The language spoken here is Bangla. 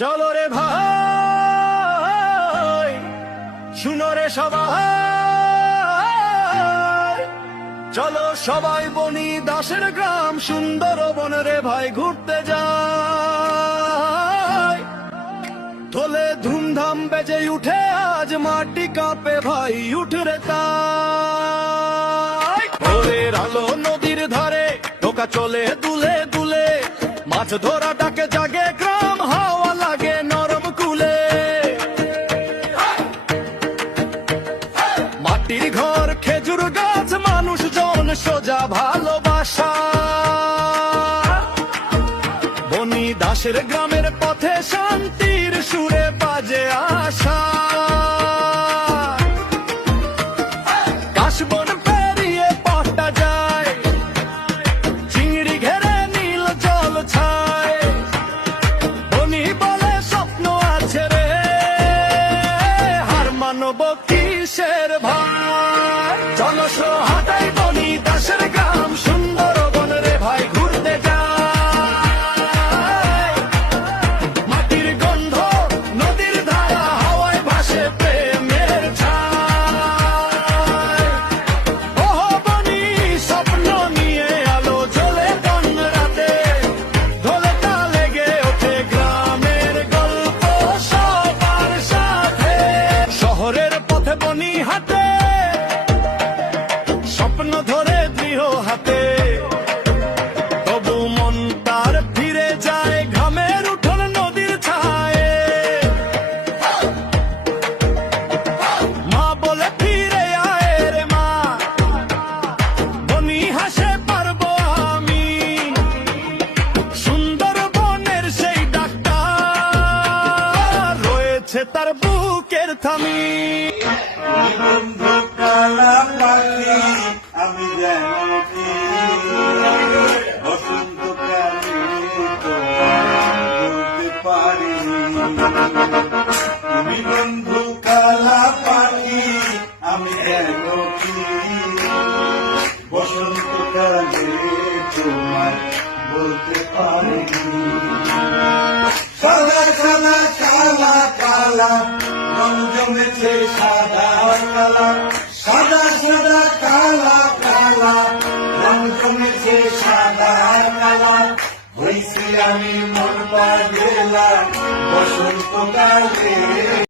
চলো রে ভাই, শুনো রে সবাই, চলো সবাই বনি দাসের গ্রাম সুন্দরবন রে ভাই ঘুরতে যাই। তোলে ধুমধাম বেজে উঠে আজ মাটি কাঁপে ভাই উঠে রে তাই। ভোরের আলো নদীর ধারে ঢোকা চলে দুলে দুলে, মাছ ধরা ডাকে জাগে গ্রাম, হাওয়া লাগে নরম কুলে। মাটির ঘর খেজুর গাছ মানুষজন সোজা ভালোবাসা, বনি দাসের গ্রামের পথে শান্তির সুরে বাজে আশা। কাশবন পেরিয়ে পথটা যায়, চিংড়ি ঘেরে নীল জল ছায়। বনি বলে স্বপ্ন আছে রে, হার মানব কিসের ভাই। চলো হাটাই বনি দাসের গ্রাম সুন্দরবন রে ভাই ঘুরতে যাই। মাটির গন্ধ নদীর ধারা হাওয়ায় ভাসে প্রেমের ছায়। ওহ বনি স্বপ্ন নিয়ে আলো জ্বলে কোন রাতে, ঢোলে তালে গে ওঠে গ্রামের গল্প সবার সাথে। শহরের পথে বনি হাতে, স্বপ্ন ধরে দৃঢ় হাতে, তবু মন তার ফিরে যায় ঘামের উঠোন নদীর ছায়ে। মা বলে ফিরে আয় রে মা, বনি হাসে পারবো আমি, সুন্দরবনের সেই ডাকটা রয়েছে তার বুকের থামি। বন্ধু কালা পাখি আমি যেন কি বসন্তকালে বলতে পারি। তুমি বন্ধু কালা পাখি আমি যেন কি বসন্তকালে তোমায় বলতে পারি। সাদা কালা কালা কালা রং জমেছে সাদা কালা, সাদা সাদা কালা কালা রং জমেছে সাদা কালা। হইছি আমি মন পাগলা বসন্তকালে।